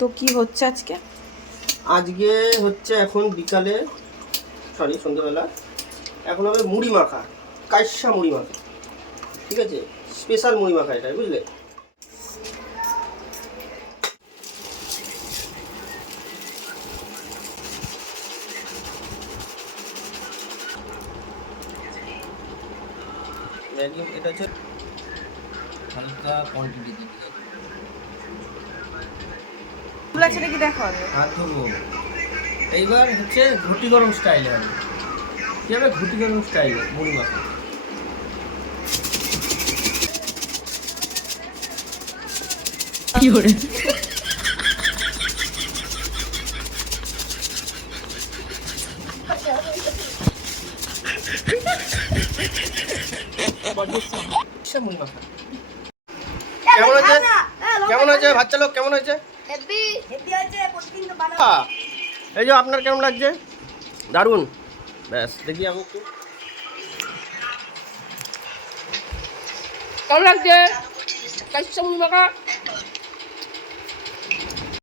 তো কি হচ্ছে আজকে? আজকে হচ্ছে এখন বিকালে, সরি সন্ধ্যেবেলা, এখন হবে মুড়ি মাখা, কাইসা মুড়ি মাখা। ঠিক আছে, স্পেশাল মুড়ি মাখা এটা, বুঝলে? এটা হচ্ছে হালকা কোয়ান্টিটি দিতে হবে। ফুল আছে নাকি দেখো আগে। হাত ধোবো। এইবার হচ্ছে ঘটি গরম স্টাইলে হবে। কি হবে? ঘটি গরম স্টাইলে মুড়ি মাখা। কি করে? মুড়ি মাখা কেমন হয়েছে? কেমন হয়েছে বাচ্চা লোক? কেমন হয়েছে? এই যে আপনার কেমন লাগছে? দারুণ। ব্যাস, দেখি আমি একটু। কেমন লাগছে কাইসা মুড়ি মাখা?